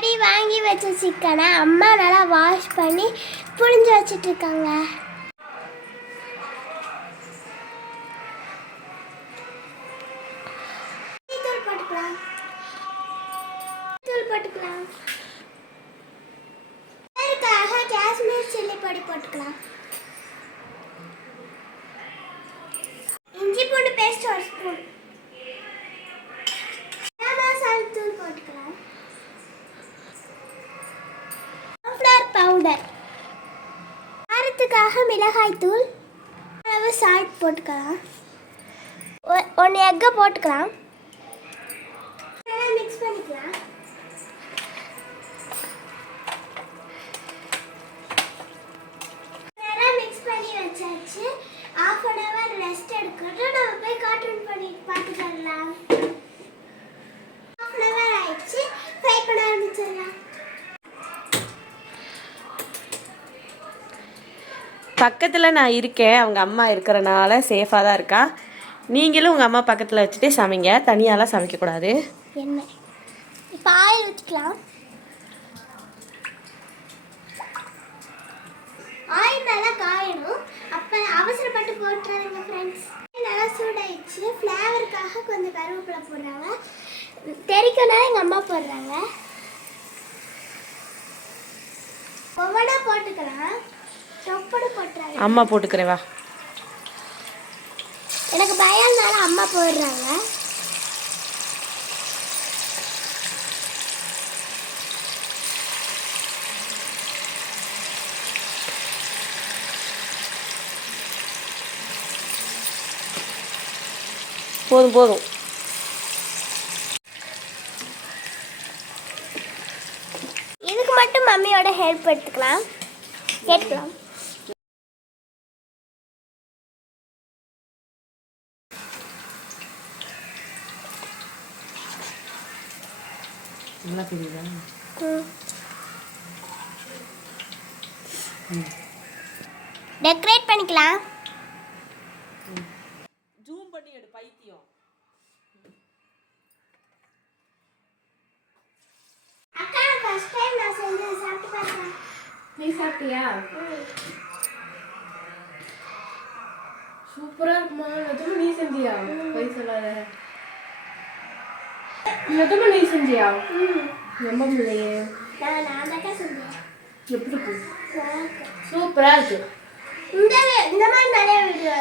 Already வாங்கி வச்ச சிக்கனை அம்மா நல்லா வாஷ் பண்ணி புழிஞ்சு வச்சுட்டு இருக்காங்க. தூள் போட்டுக்கலாம். அதுக்காக காஷ்மீர் சில்லி பொடி போட்டுக்கலாம். இஞ்சி பூண்டு பேஸ்ட் 1 ஸ்பூன். மசாலா தூள் போட்டுக்கலாம். Cornflour powder. காரத்துக்காக மிளகாய் தூள். அளவு சால்ட் போட்டுக்கலாம். 1 எக் போட்டுக்கலாம். மிக்ஸ் பண்ணிக்கலாம். மிக்ஸ் பண்ணி வச்சாச்சு. 1/2 an hour ரெஸ்ட் எடுக்கட்டும். நம்ம போய் கார்ட்டூன் பண்ணி பார்த்துட்டு வரலாம். 1/2 an hour ஆயிடுச்சு. ஃப்ரை பண்ண ஆரம்பிச்சிடலாம். பக்கத்தில் நான் இருக்கேன், அவங்க அம்மா இருக்கிறனால சேஃபாக தான் இருக்கா. நீங்களும் உங்கள் அம்மா பக்கத்தில் வச்சுட்டு சமைங்க, தனியாலாம் சமைக்கக்கூடாது. என்ன இப்போ ஆயில் ஊற்றிக்கலாம். ஆயில் நல்லா காயணும். அப்போ அவசரப்பட்டு போட்டுறாங்க ஃப்ரெண்ட்ஸ். நல்லா சூடாயிடுச்சு. ஃப்ளேவருக்காக கொஞ்சம் கருவேப்பிலை போடுறாங்க. தெரிக்கனால எங்கள் அம்மா போடுறாங்க. ஒவ்வொன்றா போட்டுக்கலாம். சொப்படு போட்டுறாங்க. அம்மா போட்டுக்கிறேன் வா. எனக்கு பயம்னால அம்மா போடுறாங்க. போதும் போதும். இதுக்கு மட்டும் மம்மியோட ஹெல்ப் எடுத்துக்கலாம். கேட்கலாம். நல்லா தெரியுதா? டெக்கரேட் பண்ணிக்கலாம். ஜூம் பண்ணி எடு பைத்தியம். அக்கா ஃபர்ஸ்ட் டைம் நான் செஞ்சு சாப்பிட்டு பார்த்தேன். நீ சாப்பிட்டியா? சூப்பரா இருக்குமா? நிஜமா நீ செஞ்சியா? போய் சொல்லாத. நிஜமா நீ செஞ்சியா? நம்ப முடியலையே. நான் தான் செஞ்சேன். எப்படி இருக்கு? சூப்பரா இருக்கு. இந்த மாதிரி நிறைய வீடியோ